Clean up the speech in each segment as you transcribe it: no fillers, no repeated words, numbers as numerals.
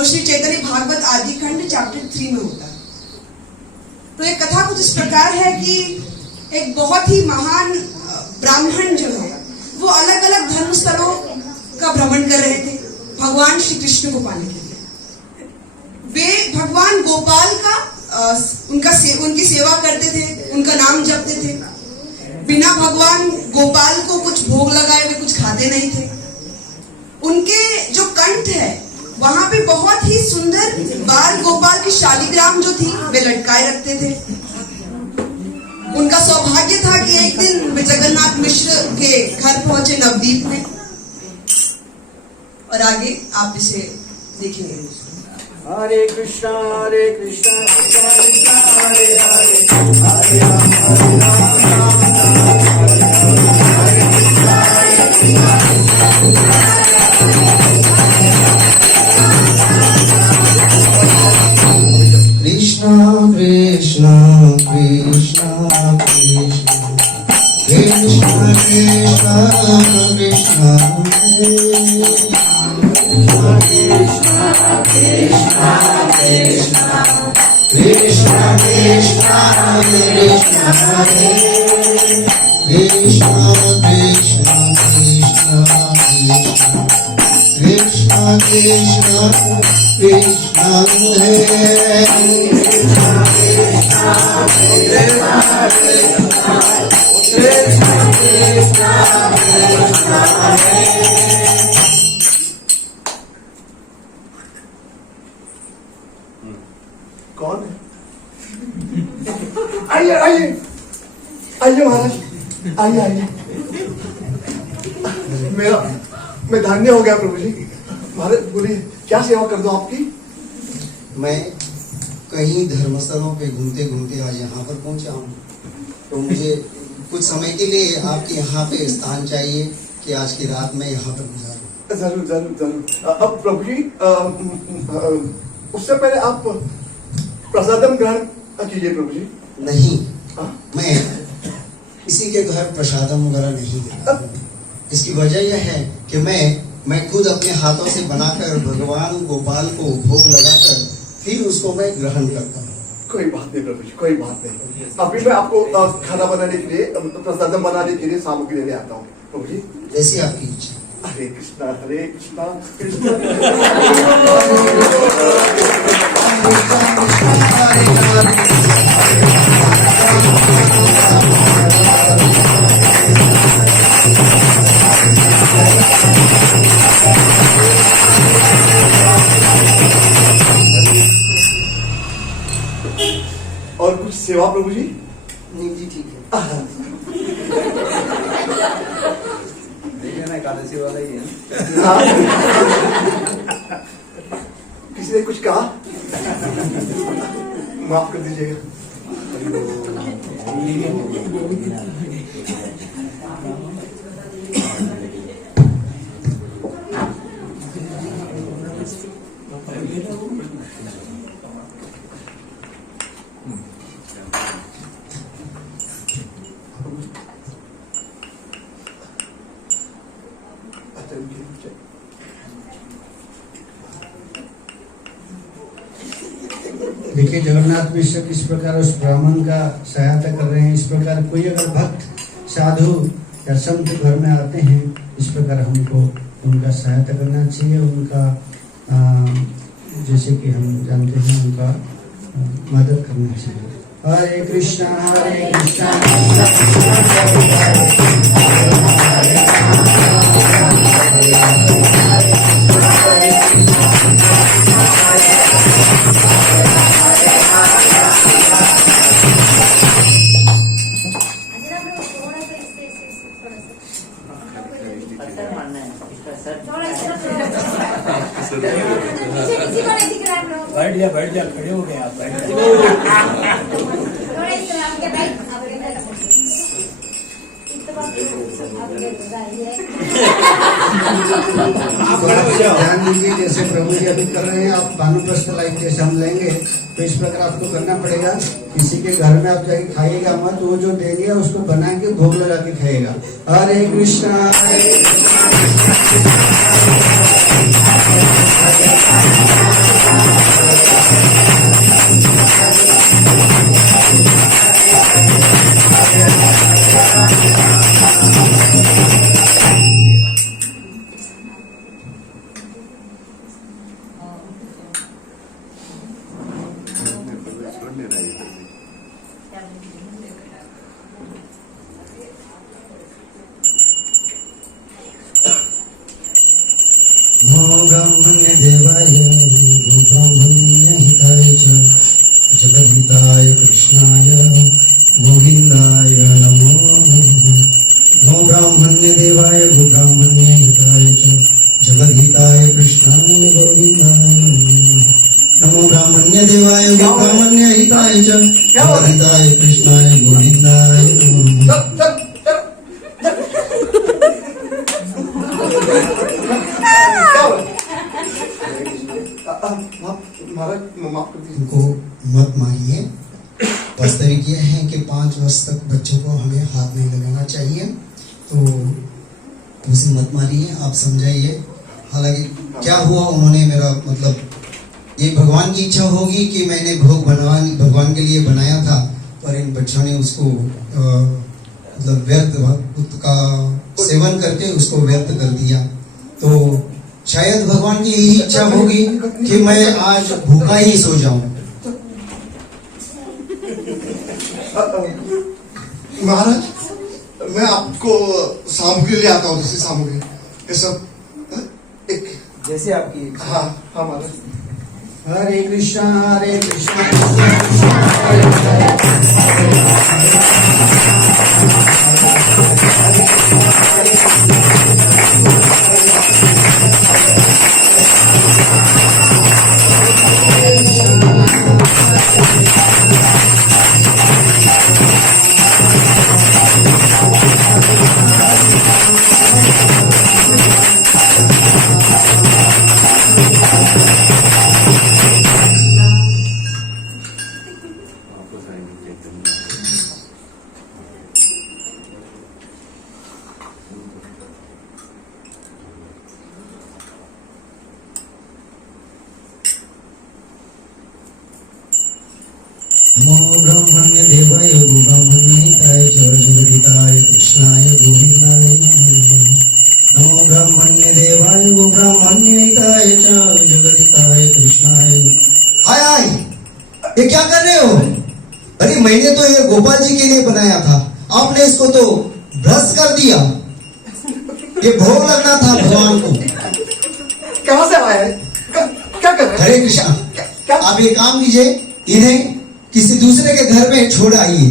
वो श्री चैतन्य भागवत आदि खंड चैप्टर 3 में होता है। तो ये कथा कुछ इस प्रकार है कि एक बहुत ही महान ब्राह्मण जो है वो अलग अलग धर्म स्थलों का भ्रमण कर रहे थे भगवान श्री कृष्ण को पाने के लिए। वे भगवान गोपाल का उनकी सेवा करते थे, उनका नाम जपते थे। बिना भगवान गोपाल को कुछ भोग लगाए वे कुछ खाते नहीं थे। उनके जो कंठ है वहां पे बहुत ही सुंदर बाल गोपाल की शालिग्राम जो थी वे लटकाए रखते थे। उनका सौभाग्य था कि एक दिन वे जगन्नाथ मिश्र के घर पहुंचे नवदीप में। और आगे आप इसे देखेंगे। हरे कृष्णा कृष्णा कृष्णा हरे हरे, हरे राम हरे राम राम राम हरे कृष्णा कृष्णा कृष्णा कृष्णा कृष्णा कृष्णा कृष्णा कृष्णा कृष्णा कृष्णा कृष्णा कृष्णा कृष्णा कृष्णा कृष्णा कृष्णा कौन है? आइए आइए आइए महाराज, आइए आइए। मैं धन्य हो गया प्रभु जी। महाराज बोलिए, क्या सेवा कर दो आपकी? मैं कई धर्मस्थलों पे घूमते घूमते आज यहाँ पर पहुंचा हूँ, तो मुझे कुछ समय के लिए आपके यहाँ पे स्थान चाहिए कि आज की रात में यहाँ पर गुजारूं। जरूर जरूर जरूर। अब प्रभु जी उससे पहले आप प्रसादम ग्रहण कीजिए प्रभु जी। नहीं, मैं किसी के घर प्रसादम वगैरह नहीं देता। इसकी वजह यह है कि मैं खुद अपने हाथों से बनाकर भगवान गोपाल को भोग लगाकर फिर उसको मैं ग्रहण करता हूँ। कोई बात नहीं प्रभु जी, कोई बात नहीं। अभी मैं आपको खाना बनाने के लिए, प्रसादम बनाने के लिए सामग्री लेने आता हूँ प्रभु जी। जैसी आपकी इच्छा। हरे कृष्णा कृष्णा और कुछ सेवा प्रभु जी? नहीं जी, ठीक है। एकादशी वाला ही है। किसी ने कुछ कहा? माफ कर दीजिएगा। देखिए जगन्नाथ मिश्र किस प्रकार उस ब्राह्मण का सहायता कर रहे हैं। इस प्रकार कोई अगर भक्त साधु या संत घर में आते हैं, इस प्रकार हमको उनका सहायता करना चाहिए। उनका जैसे कि हम जानते हैं उनका मदद करना चाहिए। हरे कृष्णा कृष्णा बैठ जा खड़े हो गए आप। ध्यान दीजिए, जैसे प्रभु जी अभी कर रहे हैं, आप भानुप्रस्थ लाइफ जैसे हम लेंगे तो इस प्रकार आपको करना पड़ेगा। किसी के घर में आप जाके खाइएगा मत, वो जो देंगे उसको बना के भोग लगा के खाइएगा। हरे कृष्णा हरे गोविंदाय नमो ब्राह्मण्य देवाय गो ब्राह्मण्य हिताय च जगदिताय कृष्णाय गोविंदाय नमः। चल चल महाराज माफ कर दीजिए। इनको मत मारिए। वास्तविक यह है कि 5 वर्ष तक बच्चों को हमें हाथ नहीं लगाना चाहिए, तो उसे मत मारिए, आप समझाइए। हालांकि क्या हुआ, उन्होंने मेरा मतलब ये भगवान की इच्छा होगी कि मैंने भोग भगवान के लिए बनाया था, पर इन बच्चों ने उसको मतलब व्यर्थ का सेवन करके उसको व्यर्थ कर दिया। तो शायद भगवान की यही इच्छा होगी कि मैं आज भूखा ही सो जाऊं। महाराज मैं आपको सामग्री ले आता हूँ, दूसरी सामग्री ये सब एक जैसे आपकी इच्छा। हाँ हाँ महाराज। हरे कृष्णा कृष्णा हरे नमो ब्रह्मण्य देवाय गो ब्राह्मण्य हिताय च जगदिताय कृष्णाय गोविंदाय नमः। नमो ब्रह्मण्य देवाय गो ब्राह्मण्य हिताय च जगदिताय कृष्णाय। हाय हाय, ये क्या कर रहे हो? अरे मैंने तो ये गोपाल जी के लिए बनाया था, आपने इसको तो भ्रष्ट कर दिया। ये भोग लगना था भगवान को। कहाँ से आया है? क्या कर रहे हैं? हरे कृष्णा, आप ये काम कीजिए, इन्हें किसी दूसरे के घर में छोड़ आइए।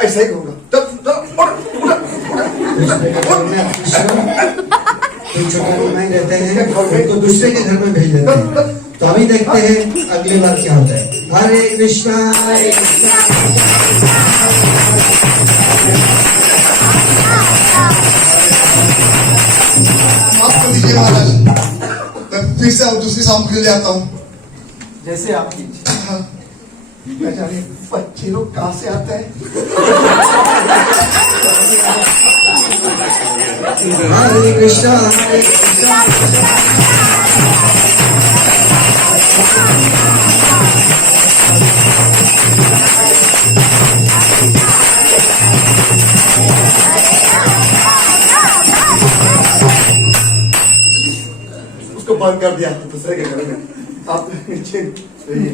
ऐसा ही होगा। छोटे नहीं रहते हैं, उनको दूसरे के घर में भेज देते हैं। तो अभी देखते हैं अगली बार क्या होता है। हरे कृष्णा हरे कृष्णा। माफ कर दीजिए महाराज, मैं फिर से दूसरी सामग्री ले आता हूँ। जैसे आपकी इच्छा। हाँ, मैं जाने बच्चे लोग कहाँ से आते हैं? हरे कृष्णा हरे कृष्णा। उसको बंद कर दिया दूसरे के घर में। आप नीचे रहिए।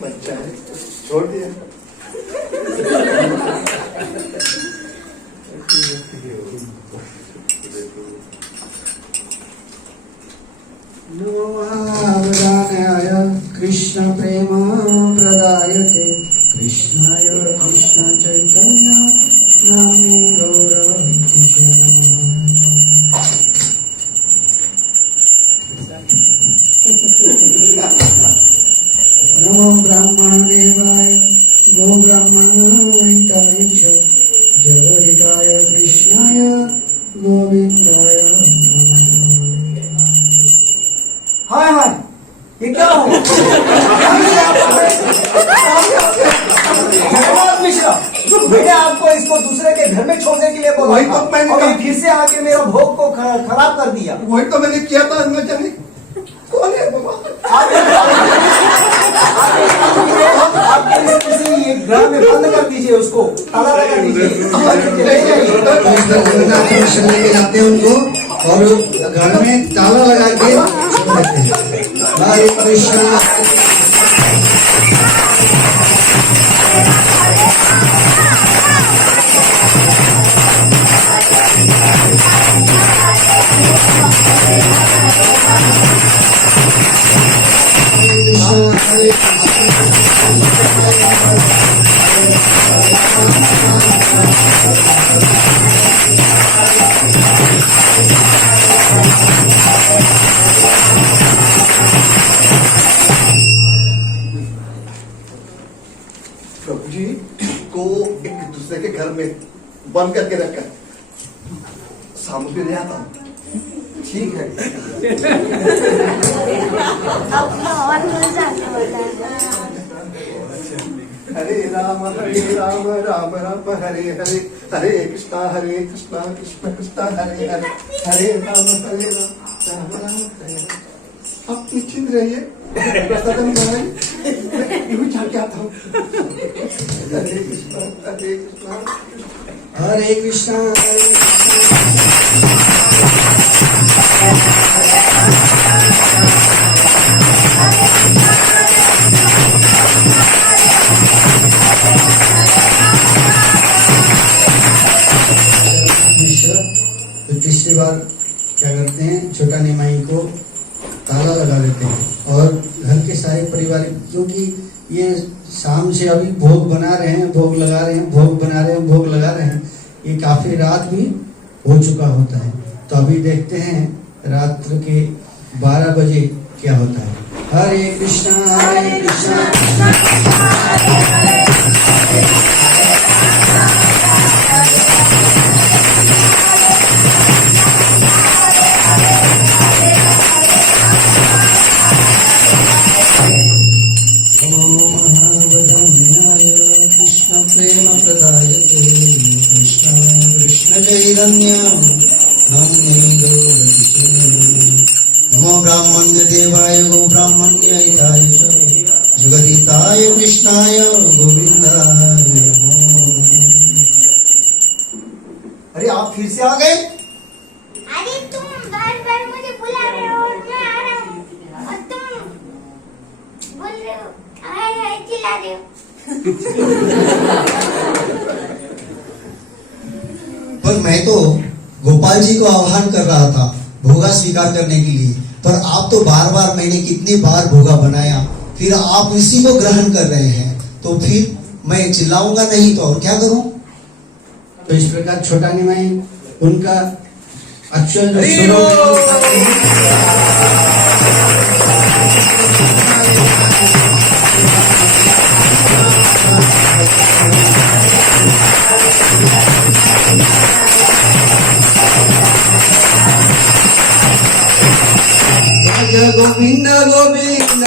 बच्चा है, छोड़ दिया। नमोवरानयाय कृष्ण प्रेम प्रदायते कृष्णाय कृष्ण चैतन्य नामे गौरवति नमो ब्राह्मण देवाय गो ब्राह्मणाय च जगदिताय कृष्णाय गोविंदाय हाय हाय, ये क्या हो? जगन्नाथ मिश्रा, मैंने आपको इसको दूसरे के घर में छोड़ने के लिए बोला वही था, तो मैंने और कहा। ये फिर से आके मेरा भोग को खराब कर दिया। वही तो मैंने किया था। मैं जाने कौन है बाबा? आप किसी ग्राम में बंद कर दीजिए, उसको ताला लगा दीजिए। जगन्नाथ मिश्र लेके जाते हैं उनको और घर में ताला लगा के छोड़ देते हैं। हरे कृष्णा हरे प्रभु जी को एक दूसरे के घर में बंद करके रखकर सामग्री ले आता हूँ। ठीक है। हरे राम राम राम हरे हरे, हरे कृष्णा कृष्ण कृष्ण हरे हरे, हरे राम हरे राम राम हरे हरे। आप निश्चिंत रहिए, प्रसादम बनाइए, यूं चल के आता हूँ। हरे कृष्णा हरे कृष्णा हरे कृष्णा हरे तो तीसरी बार क्या करते हैं, छोटा निमाई को ताला लगा देते हैं और घर के सारे परिवार, क्योंकि ये शाम से अभी भोग बना रहे हैं, भोग लगा रहे हैं, भोग बना रहे हैं, भोग लगा रहे हैं, ये काफी रात भी हो चुका होता है। तो अभी देखते हैं रात्र के 12 बजे क्या होता है। हरे कृष्णा हरे कृष्णा कृष्ण प्रेम प्रदायते कृष्णाय कृष्ण चैतन्य नमो ब्राह्मण्य देवाय गो ब्राह्मण्य हिताय जगदिताय कृष्णाय गोविंदाय नमो। अरे आप फिर से आ गए? अरे तुम बार-बार मुझे बुला रहे हो और मैं आ रहा हूँ और तुम बोल रहे हो हाय हाय चिल्ला रहे हो। पर मैं तो गोपाल जी को आह्वान कर रहा था भोगा स्वीकार करने के लिए, पर आप तो बार बार, मैंने कितनी बार भोगा बनाया, फिर आप इसी को ग्रहण कर रहे हैं, तो फिर मैं चिल्लाऊंगा नहीं तो और क्या करूं? तो इस प्रकार छोटा निमाई उनका एक्चुअल जो शुरू गोविंद गोविंद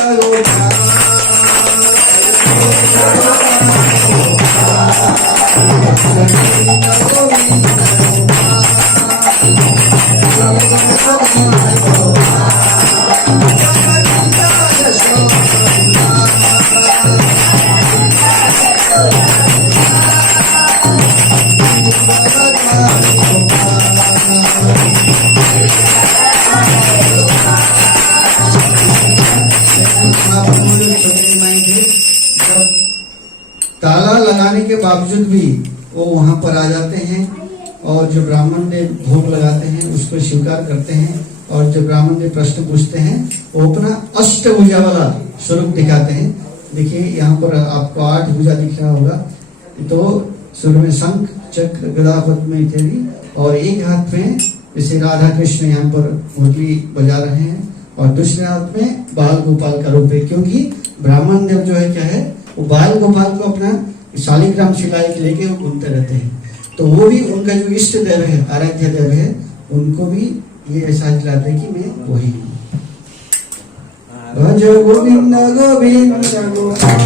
ताला लगाने के बावजूद भी वो वहां पर आ जाते हैं और जो ब्राह्मण ने भोग लगाते हैं उसको स्वीकार करते हैं, और जो ब्राह्मण ने प्रश्न पूछते हैं वो अपना अष्टभुजा वाला स्वरूप दिखाते हैं। देखिए यहाँ पर आपको 8 भुजा दिख रहा होगा। तो शुरू में शंख चक्र गदा पद्म इत्यादि, और एक हाथ में जैसे राधा कृष्ण यहाँ पर मुरली बजा रहे हैं, और दूसरे हाथ में बाल गोपाल का रूप है, क्योंकि ब्राह्मण देव जो है क्या है, वो बाल गोपाल को अपना शालिग्राम शिला लेके वो घूमते रहते हैं। तो वो भी उनका जो इष्ट देव है, आराध्य देव है, उनको भी ये एहसास दिलाते हैं कि मैं वही हूँ। भज गोविंद गोविंद गोपाल